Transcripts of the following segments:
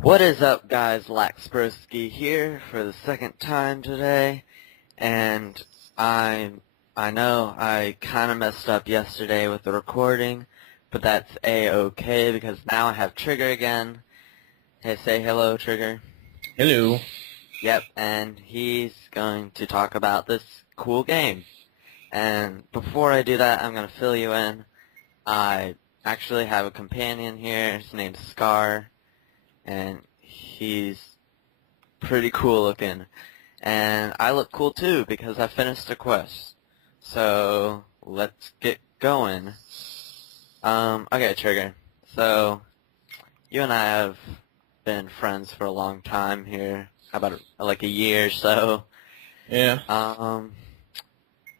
What is up, guys? Laxbroski here for the second time today, and I know I kind of messed up yesterday with the recording, but that's a-okay because now I have Trigger again. Hey, say hello, Trigger. Hello. Yep, and he's going to talk about this cool game. And before I do that, I'm going to fill you in. I actually have a companion here. His name's Scar. And he's pretty cool looking. And I look cool too because I finished a quest. So let's get going. Okay, Trigger. So you and I have been friends for a long time here, about like a year or so. Yeah.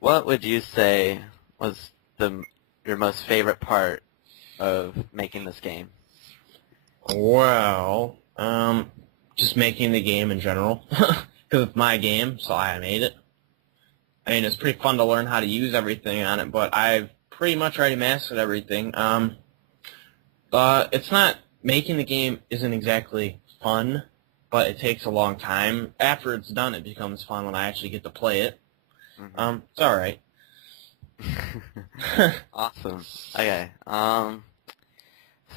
What would you say was your most favorite part of making this game? Well, just making the game in general. Because it's my game, so I made it. I mean, it's pretty fun to learn how to use everything on it, but I've pretty much already mastered everything. It's not, making the game isn't exactly fun, but it takes a long time. After it's done, it becomes fun when I actually get to play it. It's alright. Awesome. Okay.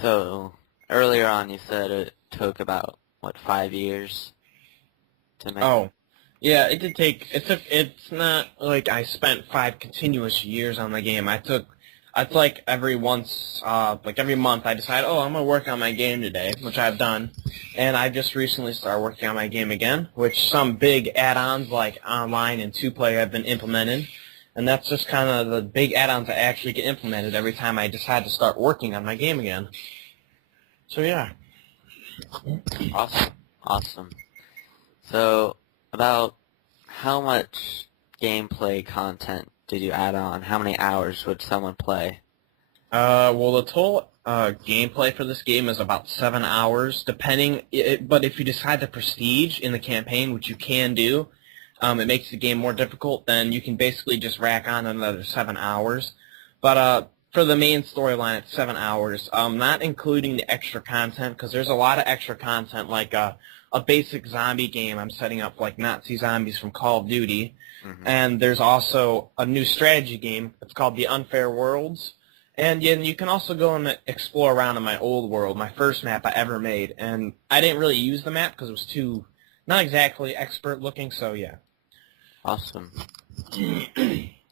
So earlier on you said it took about, what, 5 years to make? Oh, yeah, it did take, it's not like I spent 5 continuous years on the game. It's like every month I decide, oh, I'm going to work on my game today, which I've done. And I just recently started working on my game again, which some big add-ons like online and 2-player have been implemented. And that's just kind of the big add-ons that actually get implemented every time I decide to start working on my game again. So, yeah. Awesome. So, about how much gameplay content did you add on? How many hours would someone play? Well, the total gameplay for this game is about 7 hours, but if you decide to prestige in the campaign, which you can do, it makes the game more difficult, then you can basically just rack on another 7 hours. But for the main storyline, it's 7 hours, not including the extra content, because there's a lot of extra content, like a basic zombie game I'm setting up, like Nazi zombies from Call of Duty. And there's also a new strategy game. It's called The Unfair Worlds. And yeah, you can also go and explore around in my old world, my first map I ever made. And I didn't really use the map because it was not exactly expert looking, so yeah. Awesome.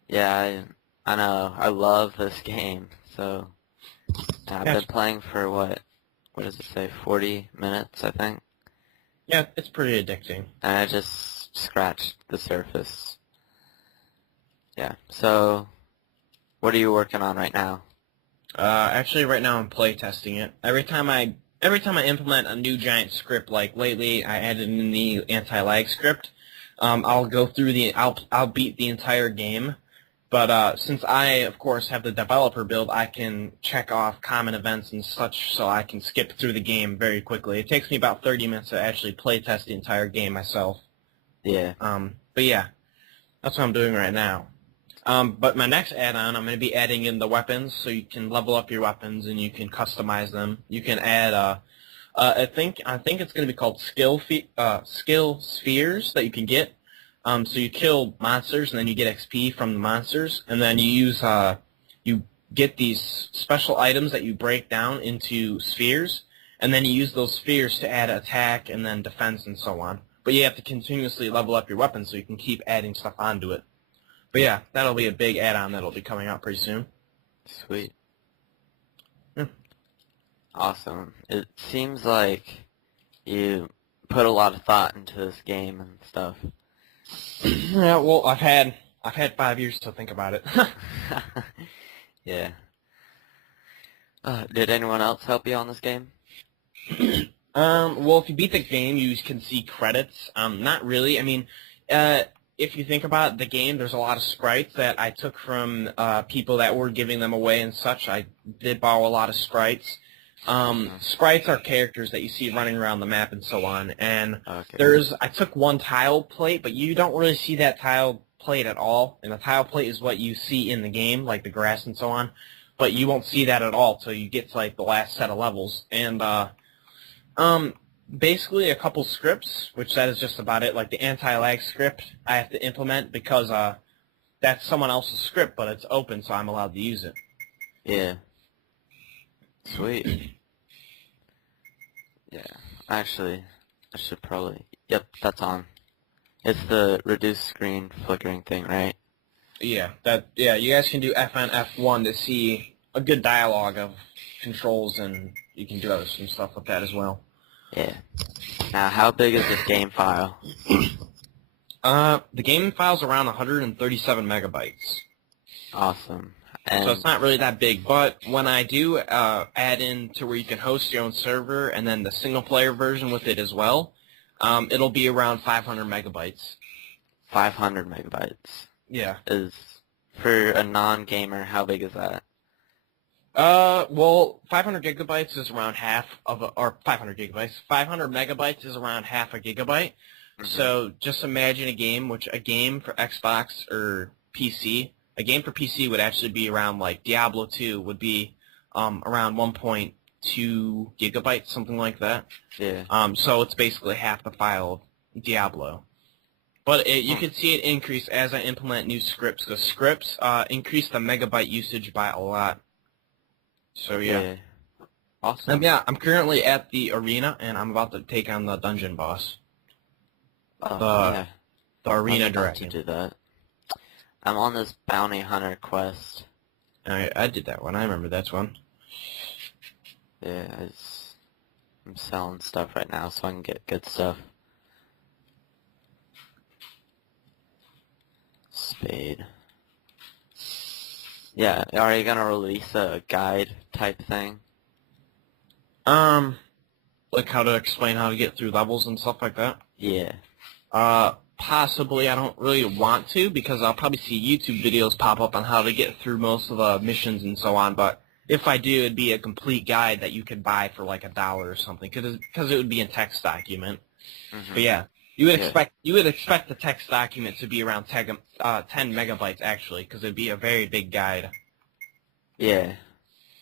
Yeah, I know. I love this game. So I've been playing for what does it say, 40 minutes, I think? Yeah, it's pretty addicting. And I just scratched the surface. Yeah. So, what are you working on right now? Actually, right now I'm playtesting it. Every time I implement a new giant script, like lately I added in the anti-lag script, I'll go through I'll beat the entire game. But since I, of course, have the developer build, I can check off common events and such, so I can skip through the game very quickly. It takes me about 30 minutes to actually playtest the entire game myself. Yeah. But yeah, that's what I'm doing right now. But my next add-on, I'm going to be adding in the weapons, so you can level up your weapons and you can customize them. You can add, I think it's going to be called skill spheres that you can get. So you kill monsters and then you get XP from the monsters, and then you get these special items that you break down into spheres, and then you use those spheres to add attack and then defense and so on. But you have to continuously level up your weapons so you can keep adding stuff onto it. But yeah, that'll be a big add-on that'll be coming out pretty soon. Sweet. Awesome. It seems like you put a lot of thought into this game and stuff. Yeah, well, I've had 5 years to think about it. Yeah. Did anyone else help you on this game? Well, if you beat the game, you can see credits. Not really. I mean, if you think about the game, there's a lot of sprites that I took from people that were giving them away and such. I did borrow a lot of sprites. Sprites are characters that you see running around the map and so on. And I took one tile plate, but you don't really see that tile plate at all. And the tile plate is what you see in the game, like the grass and so on. But you won't see that at all till you get to like the last set of levels. And Basically, a couple scripts, which that is just about it. Like the anti-lag script, I have to implement because that's someone else's script, but it's open, so I'm allowed to use it. Yeah. Sweet. Yeah. Actually, I should probably... Yep, that's on. It's the reduce screen flickering thing, right? Yeah, you guys can do FN F1 to see a good dialogue of controls, and you can do some stuff with that as well. Yeah. Now, how big is this game file? The game file's around 137 megabytes. Awesome. So it's not really that big, but when I do add in to where you can host your own server and then the single-player version with it as well, it'll be around 500 megabytes. 500 megabytes. Yeah. Is, for a non-gamer, how big is that? Well, 500 gigabytes is around half of or 500 gigabytes. 500 megabytes is around half a gigabyte. Mm-hmm. So just imagine a game for Xbox or PC, a game for PC would actually be around, like, Diablo 2 would be around 1.2 gigabytes, something like that. Yeah. So it's basically half the file of Diablo. But you can see it increase as I implement new scripts. The scripts increase the megabyte usage by a lot. So yeah. Awesome. Yeah, I'm currently at the arena, and I'm about to take on the dungeon boss. The arena dragon. To do that. I'm on this bounty hunter quest. I did that one. I remember that one. Yeah, I'm selling stuff right now so I can get good stuff. Spade. Yeah, are you gonna release a guide type thing? Like how to explain how to get through levels and stuff like that? Yeah. Possibly. I don't really want to because I'll probably see YouTube videos pop up on how to get through most of the missions and so on, but if I do, it'd be a complete guide that you could buy for like $1 or something, because it would be a text document. Mm-hmm. But yeah, you would expect the text document to be around 10 megabytes actually, because it'd be a very big guide. Yeah.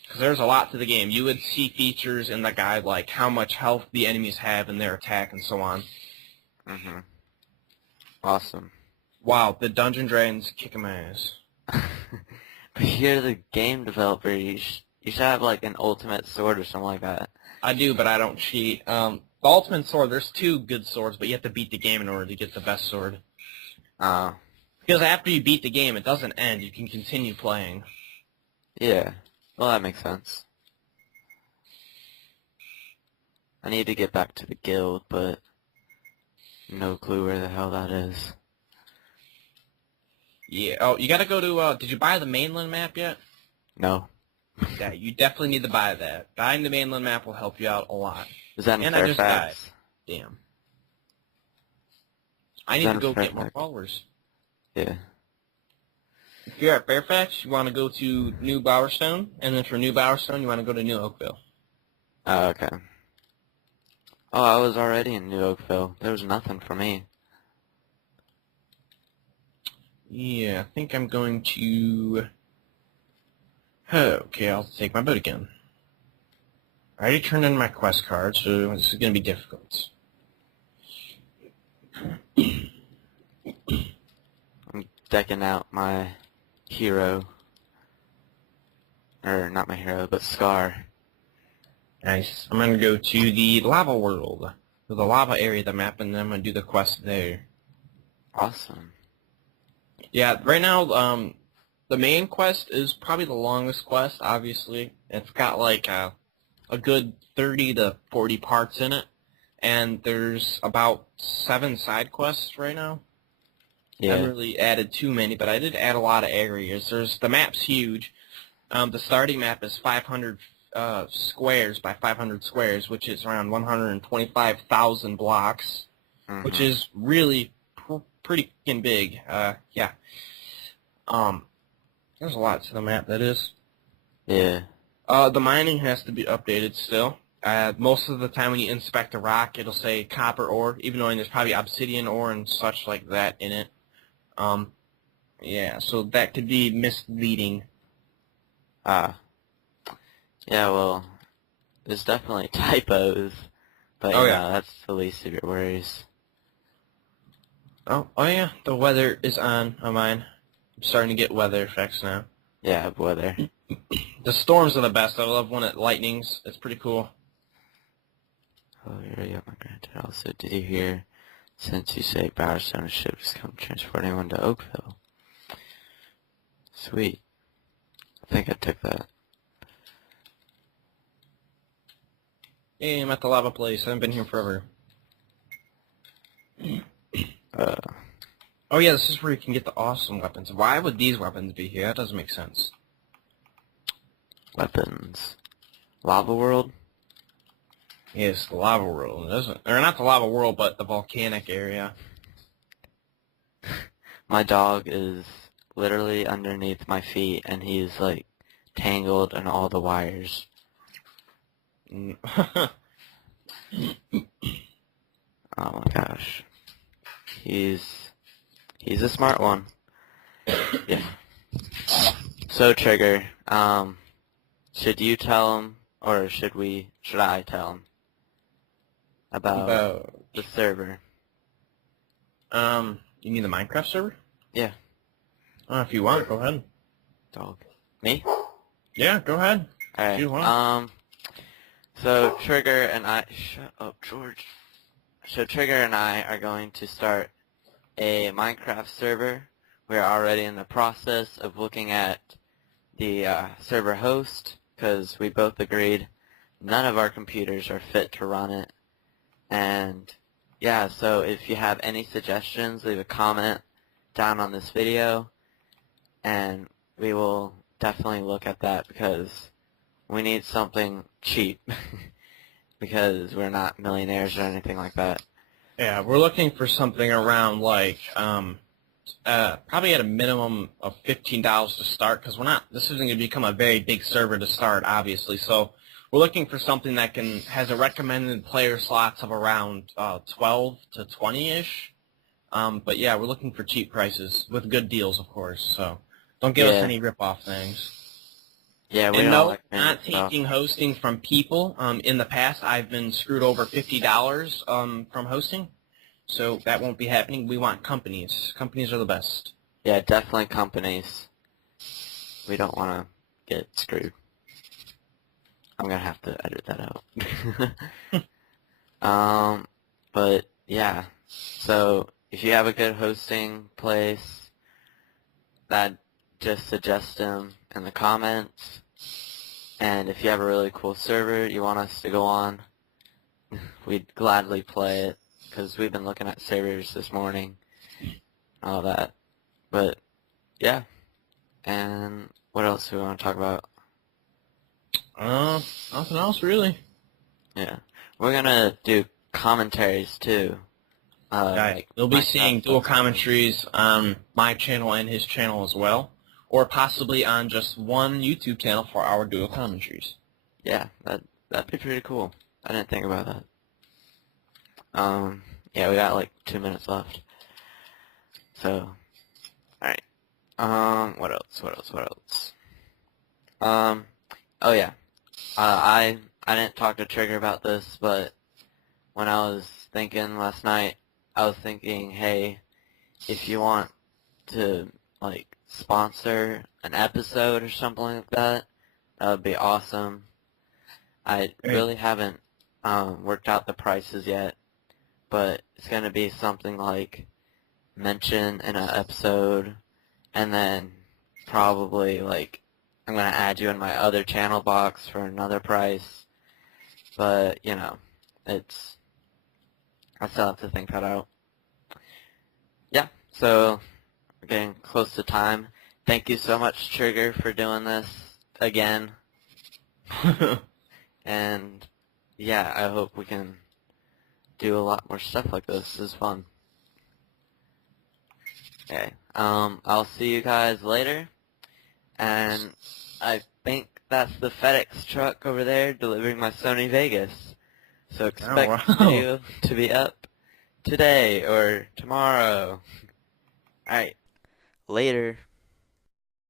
Because there's a lot to the game. You would see features in the guide like how much health the enemies have in their attack and so on. Mm-hmm. Awesome. Wow, the dungeon dragon's kicking my ass. But you're the game developer. You should have like an ultimate sword or something like that. I do, but I don't cheat. The ultimate sword, there's 2 good swords, but you have to beat the game in order to get the best sword. Because after you beat the game, it doesn't end. You can continue playing. Yeah. Well, that makes sense. I need to get back to the guild, but no clue where the hell that is. Yeah. Oh, you gotta go to, did you buy the mainland map yet? No. Yeah, you definitely need to buy that. Buying the mainland map will help you out a lot. Is that in Fairfax? I just died. Damn. I need to go get more followers. Yeah. If you're at Fairfax, you want to go to New Bowerstone, and then for New Bowerstone, you want to go to New Oakville. Oh, okay. Oh, I was already in New Oakville. There was nothing for me. Yeah, I think I'm going to... Okay, I'll take my boat again. I already turned in my quest card, so this is going to be difficult. I'm decking out my hero. Or, not my hero, but Scar. Nice. I'm going to go to the lava world, to the lava area of the map, and then I'm going to do the quest there. Awesome. Yeah, right now, the main quest is probably the longest quest, obviously. It's got like a good 30 to 40 parts in it, and there's about 7 side quests right now. Yeah. I haven't really added too many, but I did add a lot of areas. The map's huge. The starting map is 500 squares by 500 squares, which is around 125,000 blocks, which is really pretty big. Yeah. There's a lot to the map, that is. Yeah. The mining has to be updated still. Most of the time when you inspect a rock, it'll say copper ore, even though there's probably obsidian ore and such like that in it. Yeah, so that could be misleading. Yeah, well, there's definitely typos But Oh, you yeah. know, that's the least of your worries. Oh yeah, the weather is on mine. I'm starting to get weather effects now. Yeah, weather. The storms are the best. I love when it lightnings. It's pretty cool. Oh, here we go, my granddad. Also, did you hear, since you say Bowerstone ship has come transport anyone to Oakville? Sweet. I think I took that. Hey, I'm at the lava place. I haven't been here forever. Oh yeah, this is where you can get the awesome weapons. Why would these weapons be here? That doesn't make sense. Weapons. Lava World? Yes, the lava world. It doesn't, or not the lava world, but the volcanic area. My dog is literally underneath my feet, and he's, like, tangled in all the wires. Oh my gosh. He's a smart one. Yeah. So, Trigger, should you tell him, or should I tell him about the server? You mean the Minecraft server? Yeah. If you want, go ahead. Dog. Me? Yeah, go ahead. Alright. If you want. So Trigger and I, shut up, George. So Trigger and I are going to start a Minecraft server. We're already in the process of looking at the server host, because we both agreed none of our computers are fit to run it. And yeah, so if you have any suggestions, leave a comment down on this video, and we will definitely look at that, because we need something cheap, because we're not millionaires or anything like that. Yeah, we're looking for something around like probably at a minimum of $15 to start, because this isn't going to become a very big server to start, obviously. So we're looking for something that has a recommended player slots of around 12 to 20-ish. But yeah, we're looking for cheap prices with good deals, of course. So don't give us any rip-off things. Yeah, we and don't no, like not stuff. taking hosting from people. In the past, I've been screwed over $50 from hosting. So that won't be happening. We want companies. Companies are the best. Yeah, definitely companies. We don't want to get screwed. I'm going to have to edit that out. But yeah, so if you have a good hosting place, just suggest them in the comments. And if you have a really cool server you want us to go on, we'd gladly play it, because we've been looking at servers this morning, all that. But yeah, and what else do we want to talk about? Nothing else really. Yeah, we're gonna do commentaries too. Right. You'll be seeing dual commentaries on my channel and his channel as well, or possibly on just one YouTube channel for our dual commentaries. Yeah, that'd be pretty cool. I didn't think about that. Yeah, we got like 2 minutes left. So, alright. What else? Oh yeah. I didn't talk to Trigger about this, but when I was thinking last night, I was thinking, hey, if you want to, like, sponsor an episode or something like that, that would be awesome. I really haven't worked out the prices yet, but it's going to be something like mention in an episode, and then probably, like, I'm going to add you in my other channel box for another price. But, you know, I still have to think that out. Yeah, so we're getting close to time. Thank you so much, Trigger, for doing this again. And yeah, I hope we can do a lot more stuff like this. This is fun. Okay, I'll see you guys later. And I think that's the FedEx truck over there delivering my Sony Vegas. So expect the video to be up today or tomorrow. Alright, later.